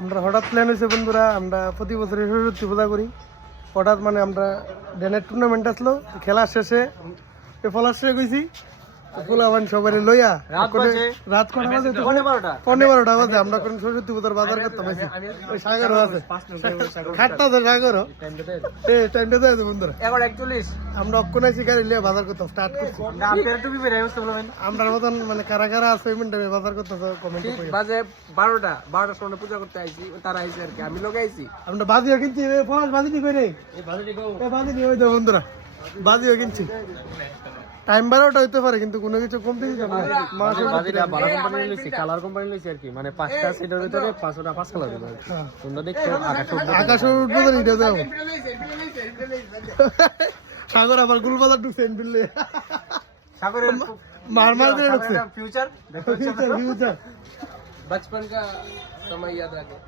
আমরা হঠাৎ প্ল্যান হয়েছে বন্ধুরা, আমরা প্রতি বছর সরস্বতী পূজা করি। হঠাৎ মানে আমরা ড্যানের টুর্নামেন্ট আসলো, খেলা শেষে ফলার শেষে গেছি ফুলাবান সবাই লইয়া রাত কটা বাজে? 12:30 বাজে। আমরা কোন সরস্বতী পূজার বাজার করতে পারছি। ওই সাগরও আছে, খাটটা আছে সাগরও। এই টাইমটা দেয় বন্ধুরা, আমরা অক্ষণ আছি গাড়ি লিয়ে বাজার করতে স্টার্ট করছি। আমরা মতন মানে কারা কারা আছে পেমেন্ট বাজার করতে কমেন্ট করি। বাজে 12টার সময় পূজা করতে আইছি, তারা আইছে আর কি, আমি লোক আইছি। আমরা বাজিও কিনছি, ফলাস বাজি কই রে, বাজি ওই তো বন্ধুরা, বাজিও কিনছি। টাইম 12টা হইতে পারে কিন্তু কোনো কিছু কমতে দিতে পারে। বাজিটা ভালো কোম্পানি লইছি, কালার কোম্পানি লইছি আর কি, মানে 5টা সেটের ভিতরে 5 কালার দিবে। তোমরা দেখতে আকাশ উঠবে তো নিতে যাও। সাগর আবার গুলবাজার ঢুকছে এমবিলে, সাগরের মার মার করে ঢুকছে। ফিউচার ফিউচার बचपन का समय याद आ गया।